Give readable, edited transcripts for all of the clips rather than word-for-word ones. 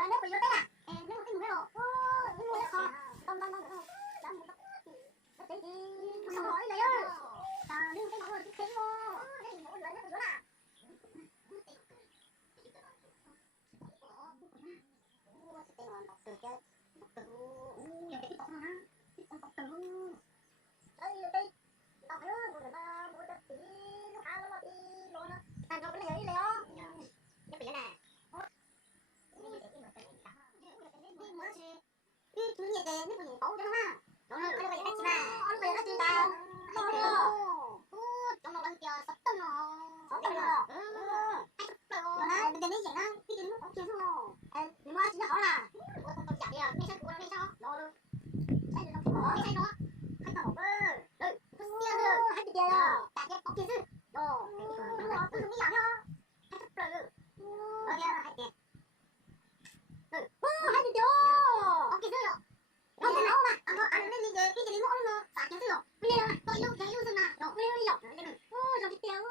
rồi nếu bị vô té à em nếu cái mùi rồi cái mùi kho đông đông đông đông cái gì xong rồi này ơi ta nếu cái mùi rồi cái vô cái mùi lại nó bị là cái ngon bọc từ cái bọc từ cái bọc nó cái bọc từ đây đây đọc nữa người ta mua đất tí nó khá lắm đi luôn á ăn không cái này lấy ó cái biển này 주인에 대해 분이 나오잖아. 너는 그래가 얘기했지만 어느 거 얘기했다. 너는 정말 많이 썼던 너. 썼던 너. 너는 근데 내 얘는 피디는 없어서. nhưng mà chính là họ là tôi không trả tiền nghe sao của nó đi sao nó được sai được không có sai đó hay tao bơ đây tôi nghe được hay tiền à trả tiền có tiền chứ đó nó tôi không nghĩ làm nhá hay thật rồi ở đây là hay tiền hay tiền có tiền chứ không tiền đâu mà anh nên đi về cái gì mỗi nó trả tiền chứ rồi bây giờ tôi yêu cái yêu gì mà nó bây giờ đi học cái này rồi tiền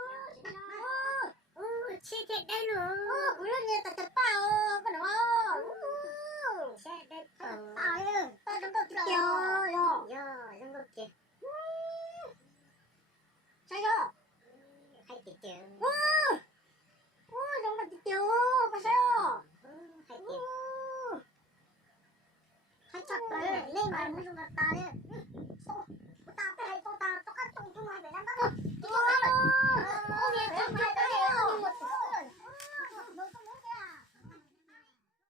치즈 대로 물론이야 따뜻해요 그럼 아유 정도 드려요 요 정도지 자요 할게요 정도 드릴게요 가세요 할게요 할착을 내 말 무슨 같다는 또 똑같은 좀 하면 안 돼. 이거 하면